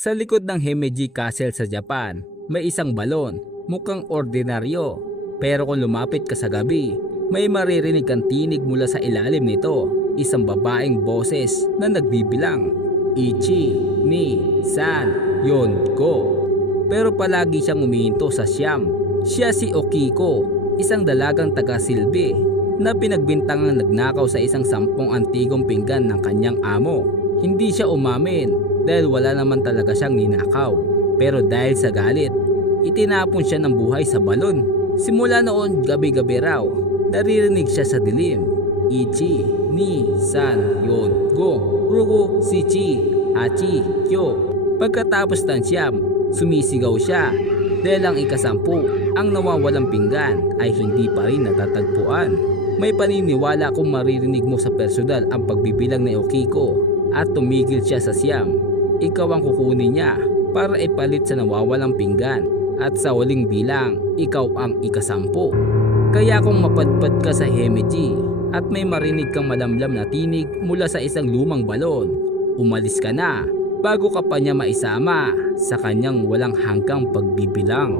Sa likod ng Himeji Castle sa Japan, may isang balon, mukhang ordinaryo. Pero kung lumapit ka sa gabi, may maririnig kang tinig mula sa ilalim nito. Isang babaeng boses na nagbibilang, Ichi, ni, san, yon, go. Pero palagi siyang umihinto sa siyam. Siya si Okiko, isang dalagang taga-silbi na pinagbintangang nagnakaw sa isang 10 antigong pinggan ng kanyang amo. Hindi siya umamin dahil wala naman talaga siyang ninakaw. Pero dahil sa galit, itinapon siya ng buhay sa balon. Simula noon, gabi-gabi raw, naririnig siya sa dilim, Ichi, ni, san, yon, go, ruko, shichi, hachi, kyo. Pagkatapos ng siyam, sumisigaw siya dahil ang ika-10, ang nawawalang pinggan ay hindi pa rin natatagpuan. May paniniwala kung maririnig mo sa personal ang pagbibilang ni Okiko at tumigil siya sa siyam, ikaw ang kukunin niya para ipalit sa nawawalang pinggan at sa huling bilang, ikaw ang ika-10. Kaya kung mapadpad ka sa Himeji at may marinig kang malamlam na tinig mula sa isang lumang balon, umalis ka na bago ka pa niya maisama sa kanyang walang hanggang pagbibilang.